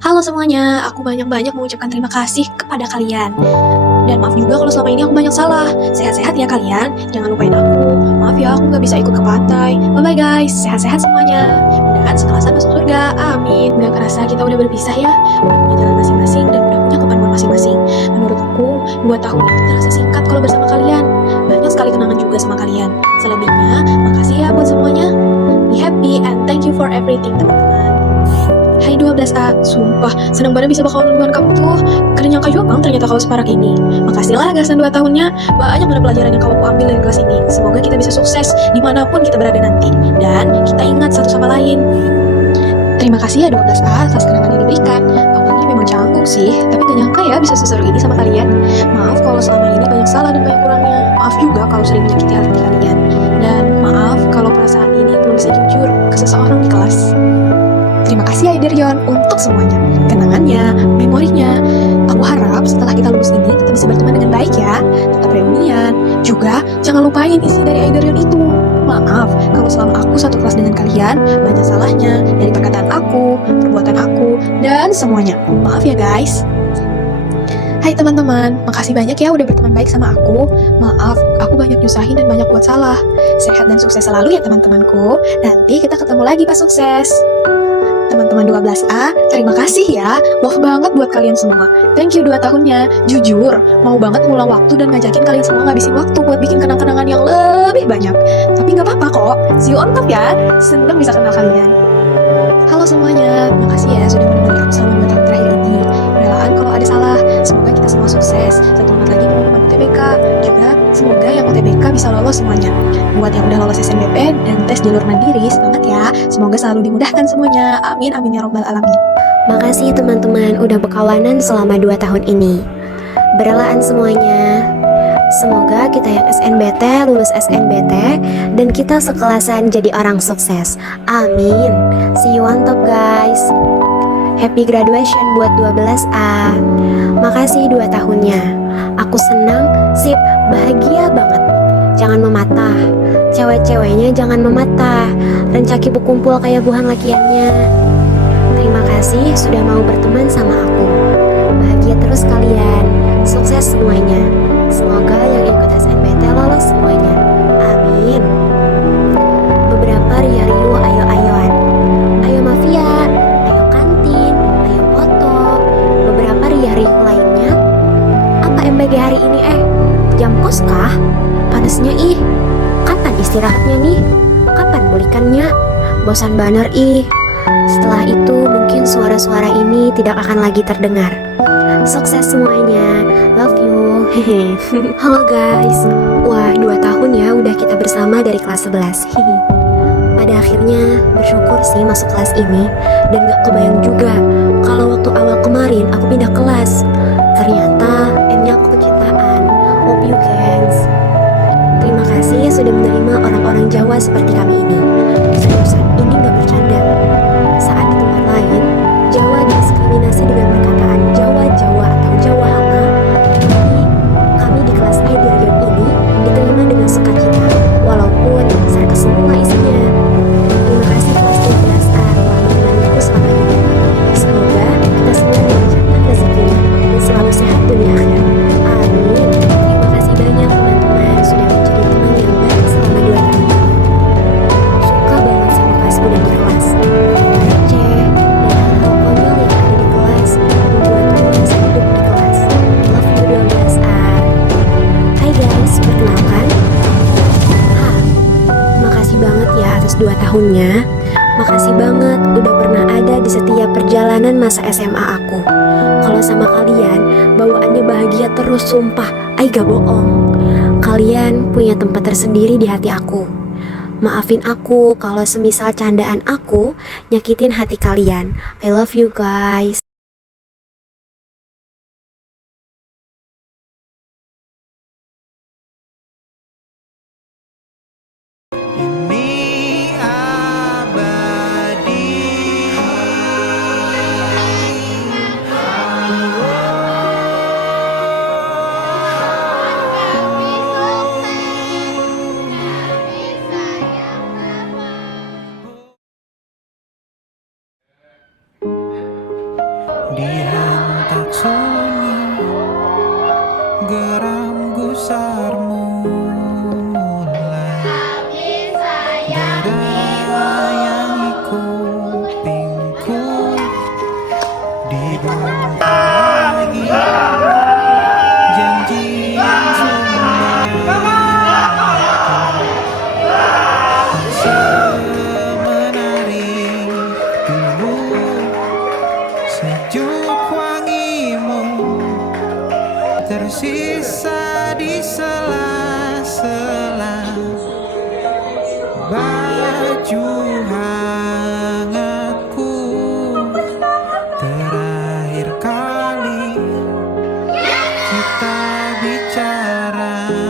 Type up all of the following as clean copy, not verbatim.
Halo semuanya, aku banyak-banyak mengucapkan terima kasih kepada kalian. Dan maaf juga kalau selama ini aku banyak salah. Sehat-sehat ya kalian, jangan lupain aku. Maaf ya aku nggak bisa ikut ke pantai. Bye-bye guys, sehat-sehat semuanya. Mudahan sekelasan masuk surga, amin. Nggak kerasa kita udah berpisah ya, udah punya jalan masing-masing dan udah punya keperluan masing-masing. Menurut aku, 2 tahun itu terasa singkat kalau bersama kalian. Banyak sekali kenangan juga sama kalian. Selebihnya, makasih ya buat semuanya. Be happy and thank you for everything teman-teman. Hai 12A, sumpah seneng banget bisa bakalan duluan kamu tuh. Gak nyangka juga bang ternyata kau separah ini. Makasih lah gasan 2 tahunnya. Banyak banget pelajaran yang kamu ambil dari kelas ini. Semoga kita bisa sukses dimanapun kita berada nanti. Dan kita ingat satu sama lain. Terima kasih ya 12A atas kenangan yang diberikan. Awalnya memang canggung sih, tapi gak nyangka ya bisa seseru ini sama kalian. Maaf kalau selama ini banyak salah dan banyak kurangnya. Maaf juga kalau sering menyakiti hati kalian. Dan maaf kalau perasaan ini belum bisa jujur ke seseorang di kelas. Terima kasih ya Iderion untuk semuanya, kenangannya, memorinya. Aku harap setelah kita lulus ini kita bisa berteman dengan baik ya, tetap reunian. Juga jangan lupain isi dari Iderion itu. Maaf kalau selama aku satu kelas dengan kalian banyak salahnya dari perkataan aku, perbuatan aku, dan semuanya. Maaf ya guys. Hai teman-teman, makasih banyak ya udah berteman baik sama aku. Maaf, aku banyak nyusahin dan banyak buat salah. Sehat dan sukses selalu ya teman-temanku. Nanti kita ketemu lagi pas sukses. Teman-teman 12A, terima kasih ya. Love banget buat kalian semua. Thank you 2 tahunnya. Jujur, mau banget ngulang waktu dan ngajakin kalian semua ngabisin waktu buat bikin kenang-kenangan yang lebih banyak. Tapi nggak apa-apa kok. See you on top ya. Seneng bisa kenal kalian. Halo semuanya, makasih ya sudah menemani aku selama 2 tahun terakhir ini. Relaan kalau ada salah. Semoga kita semua sukses. Selamat lagi pengumuman UTBK. Juga semoga yang UTBK bisa lolos semuanya. Buat yang udah lolos SNBP dan tes jalur mandiri, semangat ya. Semoga selalu dimudahkan semuanya. Amin, amin ya robbal alamin. Makasih teman-teman udah berkawanan selama 2 tahun ini. Berelaan semuanya. Semoga kita yang SNBT lulus SNBT dan kita sekelasan jadi orang sukses. Amin. See you on top guys. Happy graduation buat 12A. Makasih 2 tahunnya. Aku senang, sip, bahagia banget. Jangan mematah. Cewek-ceweknya jangan mematah. Rencaki berkumpul kayak buhan lakiannya. Terima kasih sudah mau berteman sama aku. Bahagia terus kalian. Sukses semuanya. Semoga yang ikut SNBT lolos semuanya. Amin. Beberapa ria-riu ayo-ayoan. Ayo mafia, ayo kantin, ayo foto. Beberapa ria-riu lainnya. Apa MBG hari ini Jam kos kah? Panasnya ih. Kapan istirahatnya nih? Kapan balikannya? Bosan banner ih. Setelah itu mungkin suara-suara ini tidak akan lagi terdengar. Sukses semuanya. Love you. Hehe. Halo guys. Wah, 2 tahun ya udah kita bersama dari kelas 11. Hehe. Pada akhirnya bersyukur sih masuk kelas ini. Dan gak kebayang juga kalau waktu awal kemarin aku pindah kelas. Ternyata M-nya aku kecintaan. Hope you guys. Terima kasih sudah menerima orang-orang Jawa seperti kami ini. Jurusan ini gak bercanda. Saat di tempat lain, Jawa didiskriminasi dengan perkataan Jawa-Jawa atau Jawa hama. Tapi kami di kelas Iderion ini diterima dengan sukacita, walaupun serka semua isinya. Terima kasih kelas 12A telah menemaniku selama ini. Semoga kita semua dilancarkan rezekinya dan selalu sehat dunia akhirat. Amin. Terima kasih banyak teman-teman sudah menjadi teman yang baik selama 2 tahun ini. Suka banget sama kelasku dan di kelas. Receh dan hal-hal konyol yang ada di kelas membuatku merasa hidup di kelas. Love you 12A. Hai guys, perkenalkan. Makasih banget ya atas 2 tahunnya. Makasih banget udah pernah ada di setiap perjalanan masa SMA aku. Kalau sama kalian, bawaannya bahagia terus sumpah. Gak bohong. Kalian punya tempat tersendiri di hati aku. Maafin aku kalau semisal candaan aku nyakitin hati kalian. I love you guys. Ini abadi. dihentak sunyi, geram gusarmu mulai berayangi kupingku, dibungkam lagi janji yang semenarik dulu, sejuk wangimu tersisa di sela-sela baju hangatku. Terakhir kali kita bicarakan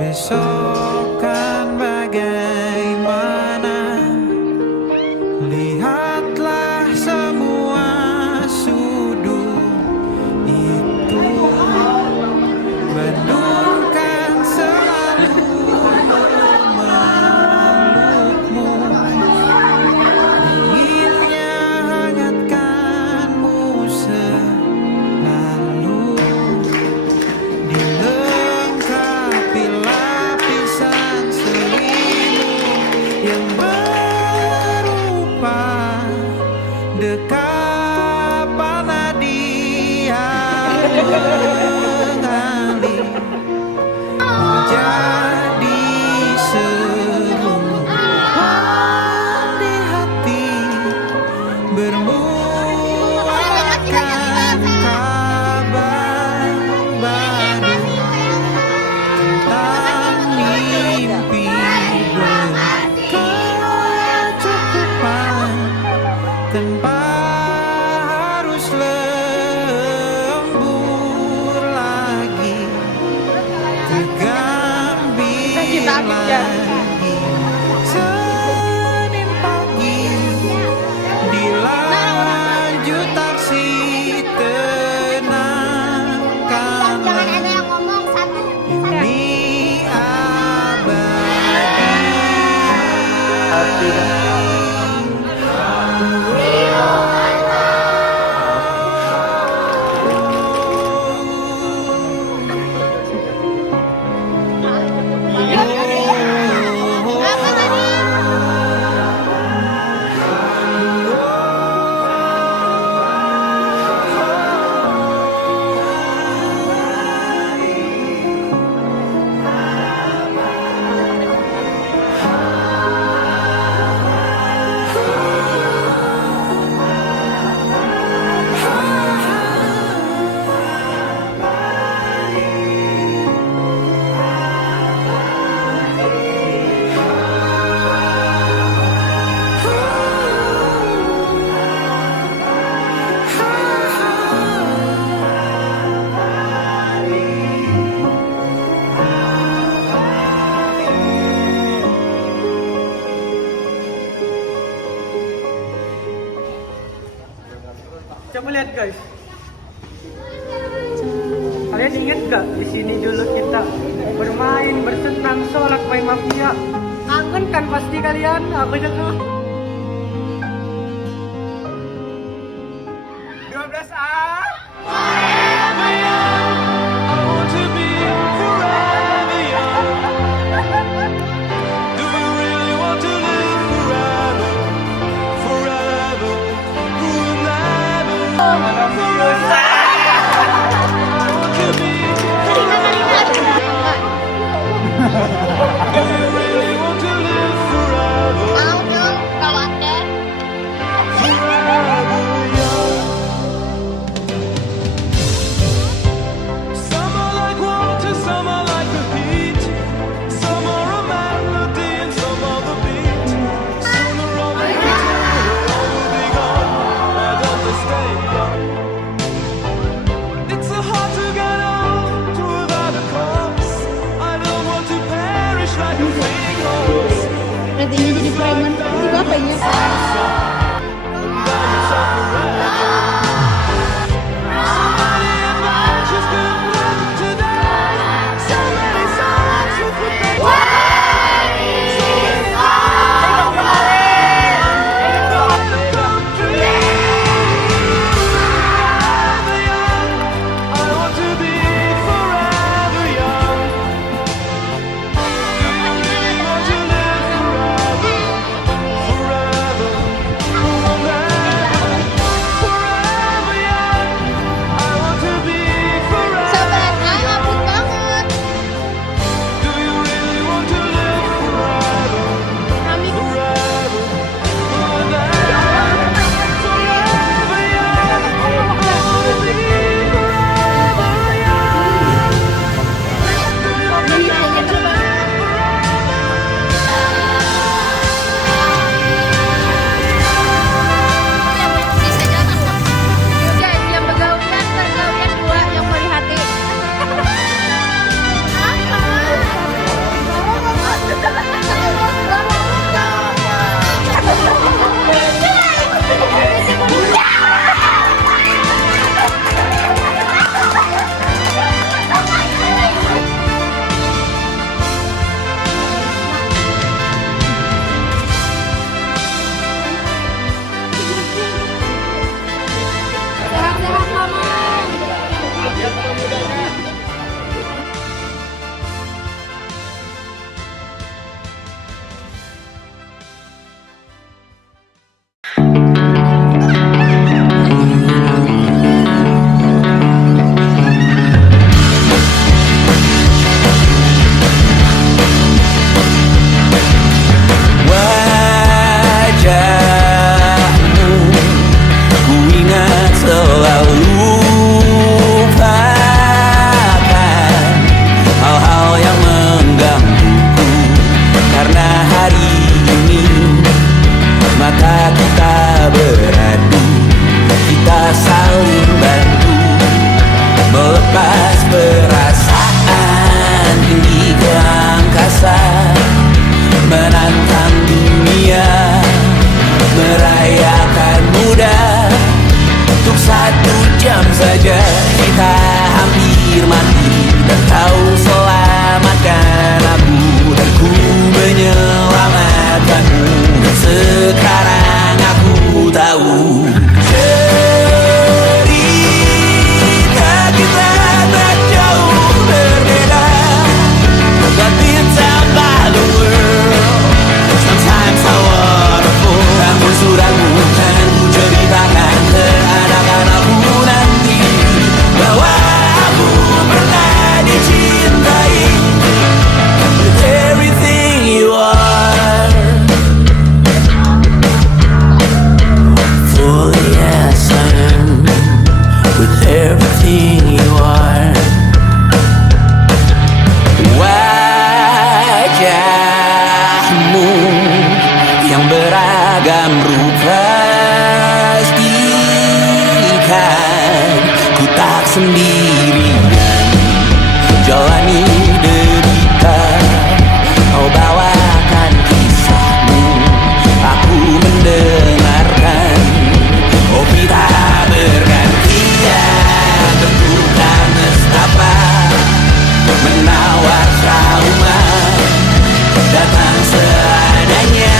besokan bagaimana. Lihatlah semua sudut itu, Bandung kan selalu memelukmu, dinginnya hangatkanmu selalu, dilengkapi lapisan selimut yang berupa dekapan nadi yang mengalir menjadi seruan di hati, bermuatkan kabar baru tentang mimpi berkecukupan, tanpa harus lembur lagi, tergambil lagi. Senin pagi dilanjut taksi, tenangkanlah, ini abadi. Coba lihat guys. Kalian ingat gak di sini dulu kita bermain, bersenang, sholat, main mafia? Kangen kan pasti kalian? Aku juga. 12A. Nantinya jadi preman itu apa ya? Dan kau selamatkan aku, dan ku menyelamatkanmu. Dan sekarang aku tahu cerita kita tak jauh berbeda. But ditambah the world, sometimes I waterfall. Namun sudah bukan ku ceritakan ke anak-anakku nanti bahwa aku pernah dicintai with everything you are. Fully yes I am, with everything you are. Wajahmu yang beragam rupa pastikan ku tak sendirian jalani derita. Kau bawakan kisahmu, aku mendengarkan. Oh kita bergantian, tentukan nestapa menawar trauma, datang seadanya.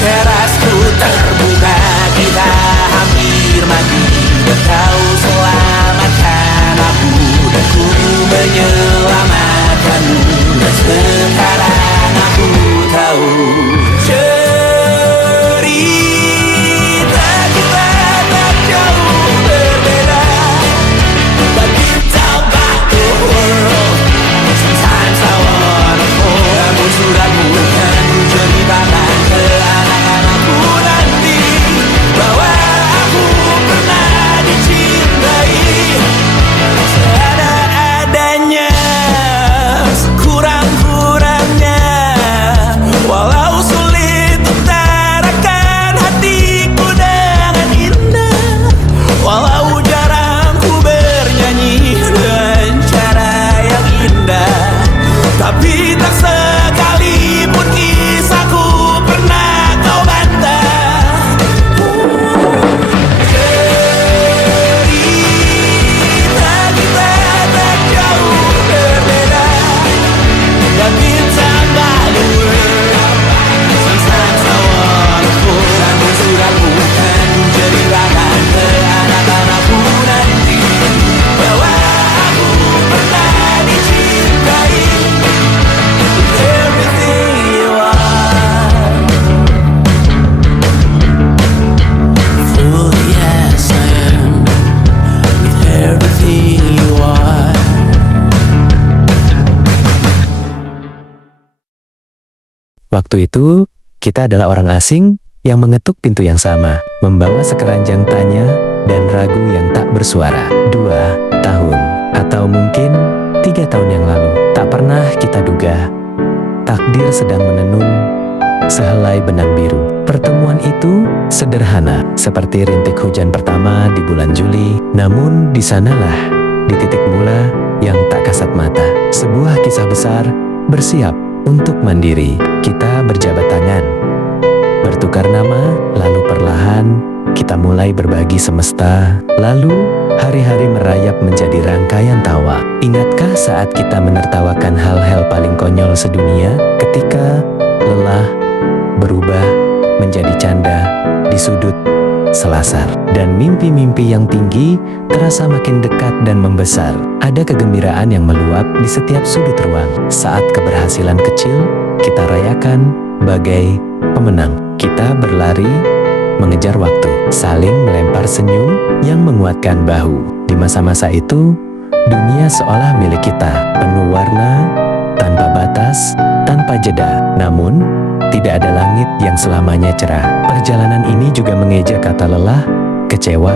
Terasku terbuka, kita hampir mati, dan kau selamatkan aku, dan ku menyelamatkanmu. Dan sekarang aku tahu cerita kita tak jauh berbeda. But ditambah the world, sometimes I wanna fall. Namun sudah bukan ku ceritakan ke anak-anakku nanti bahwa aku pernah dicintai seada-adanya, sekurang-kurangnya. Walau sulit utarakan hatiku dengan indah, walau jarang ku bernyanyi dengan cara yang indah, tapi tak sekalipun kisahku pernah kau bantah. Cerita kita tak jauh berbeda, dan ditambah the world, sometimes I wanna fall. Namun sudah bukan ku ceritakan ke anak-anakku nanti bahwa aku pernah dicintai with everything you are. Fully yes I am, with everything you are. Waktu itu, kita adalah orang asing yang mengetuk pintu yang sama, membawa sekeranjang tanya dan ragu yang tak bersuara. 2 tahun, atau mungkin 3 tahun yang lalu, tak pernah kita duga takdir sedang menenun sehelai benang biru. Pertemuan itu sederhana, seperti rintik hujan pertama di bulan Juli. Namun di sanalah, di titik mula yang tak kasat mata, sebuah kisah besar bersiap untuk mandiri. Kita berjabat tangan, bertukar nama, lalu perlahan kita mulai berbagi semesta. Lalu hari-hari merayap menjadi rangkaian tawa. Ingatkah saat kita menertawakan hal-hal paling konyol sedunia, ketika lelah berubah menjadi canda di sudut selasar, dan mimpi-mimpi yang tinggi terasa makin dekat dan membesar. Ada kegembiraan yang meluap di setiap sudut ruang. Saat keberhasilan kecil kita rayakan bagai pemenang. Kita berlari mengejar waktu, saling melempar senyum yang menguatkan bahu. Di masa-masa itu, dunia seolah milik kita, penuh warna, tanpa batas, tanpa jeda. Namun, tidak ada langit yang selamanya cerah. Perjalanan ini juga mengeja kata lelah, kecewa,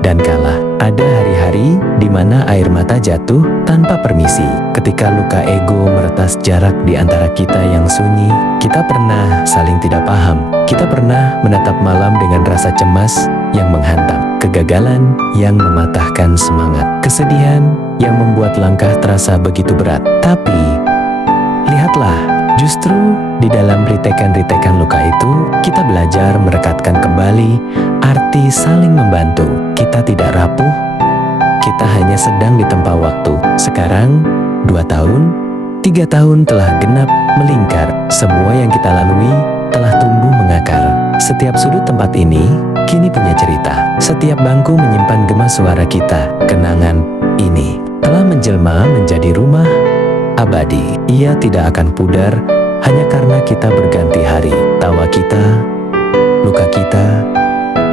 dan kalah. Ada hari-hari di mana air mata jatuh tanpa permisi. Ketika luka ego meretas jarak di antara kita yang sunyi, kita pernah saling tidak paham. Kita pernah menatap malam dengan rasa cemas yang menghantam, kegagalan yang mematahkan semangat, kesedihan yang membuat langkah terasa begitu berat. Tapi, lihatlah, justru di dalam ritekan-ritekan luka itu, kita belajar merekatkan kembali arti saling membantu. Kita tidak rapuh, kita hanya sedang ditempa waktu. Sekarang, 2 tahun, 3 tahun telah genap melingkar. Semua yang kita lalui telah tumbuh mengakar. Setiap sudut tempat ini kini punya cerita. Setiap bangku menyimpan gema suara kita. Kenangan ini telah menjelma menjadi rumah abadi. Ia tidak akan pudar hanya karena kita berganti hari. Tawa kita, luka kita,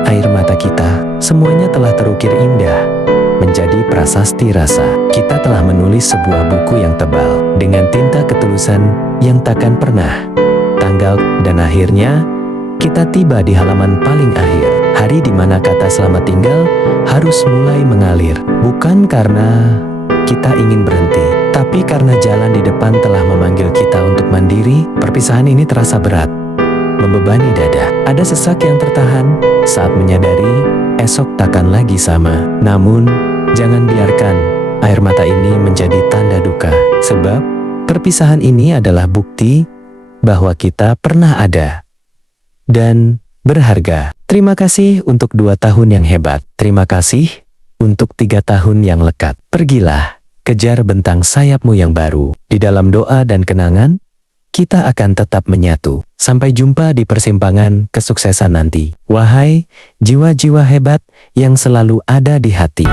air mata kita, semuanya telah terukir indah menjadi prasasti rasa. Kita telah menulis sebuah buku yang tebal dengan tinta ketulusan yang takkan pernah tanggal, dan akhirnya kita tiba di halaman paling akhir. Hari di mana kata selamat tinggal harus mulai mengalir. Bukan karena kita ingin berhenti, tapi karena jalan di depan telah memanggil kita untuk mandiri. Perpisahan ini terasa berat, membebani dada. Ada sesak yang tertahan saat menyadari esok takkan lagi sama. Namun, jangan biarkan air mata ini menjadi tanda duka. Sebab, perpisahan ini adalah bukti bahwa kita pernah ada dan berharga. Terima kasih untuk 2 tahun yang hebat. Terima kasih untuk 3 tahun yang lekat. Pergilah, kejar bentang sayapmu yang baru. Di dalam doa dan kenangan, kita akan tetap menyatu. Sampai jumpa di persimpangan kesuksesan nanti. Wahai jiwa-jiwa hebat yang selalu ada di hati.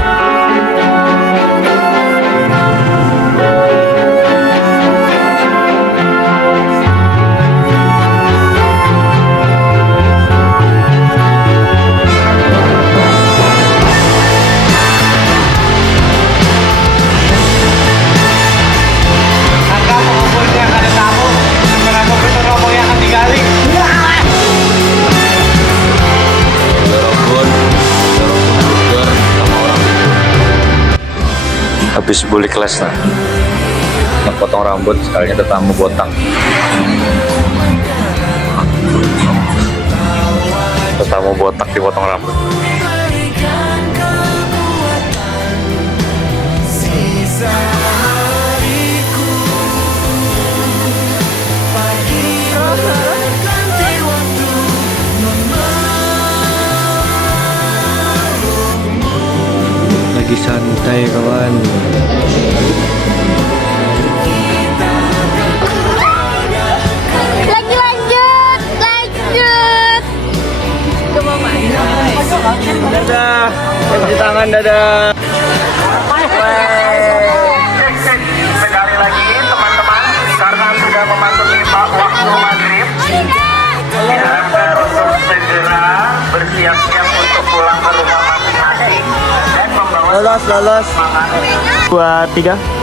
Angka pengumpulnya ada tamu. Sekarang komputer roboh yang akan digali. Habis bully kelas lah, potong rambut sekalinya ada tamu botak. Tamu botak dipotong rambut. Lagi santai kawan. Lagi lanjut. Ke mama. Dadah. Cuci tangan, dadah. Sekali lagi teman-teman, karena sudah memasuki waktu maghrib, silakan untuk segera bersiap-siap untuk pulang ke rumah masing-masing dan membawa Lolos. makanan. 2, 3.